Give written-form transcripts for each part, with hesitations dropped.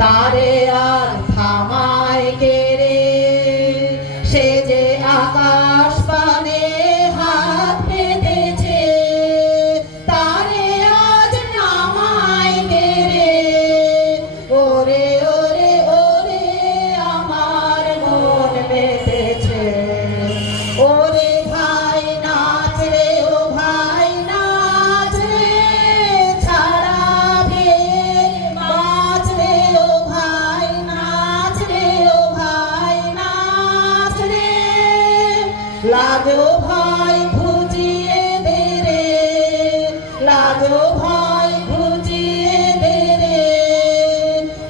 তারে আর থামায় কে রে, সে যে আকাশ পানে হাত পেতেছে, তারে আজ নামায় কে রে। ওরে ওরে ওরে আমার মন বেঁধেছে, ওরে ভাই নাচ রে, ও ভাই নাচ রে, ছাড়াবে বাঁচ রে, ও ভাই নাচ রে, ও ভাই নাচ রে। লাজো ভাই বুঝিয়ে দে রে, লাজো ভাই বুঝিয়ে দে রে,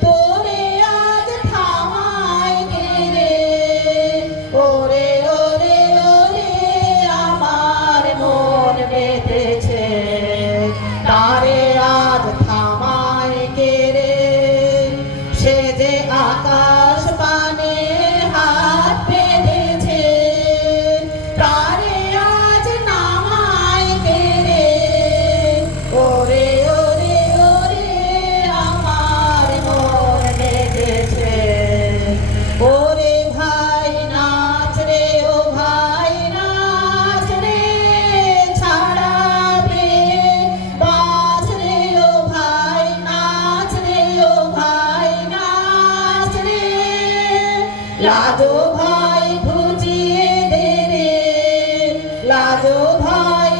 তোরে আজ থামায় কে রে। ওরে ওরে ওরে আমার মন বেঁধেছে, তারে আজ থামায় কে রে, সে যে আকাশ পানে হাত বেঁধেছে, তারে আজ নামায় কে রে। ওরে ওরে ওরে আমার মন বেঁধেছে, ওরে ভাই নাচ রে, ও ভাই নাচ রে, ছাড়াবে বাঁচ রে, ও ভাই নাচ রে, ও ভাই নাচ রে। লাজো ভাই বুঝিয়ে দে রে, লাজো ভাই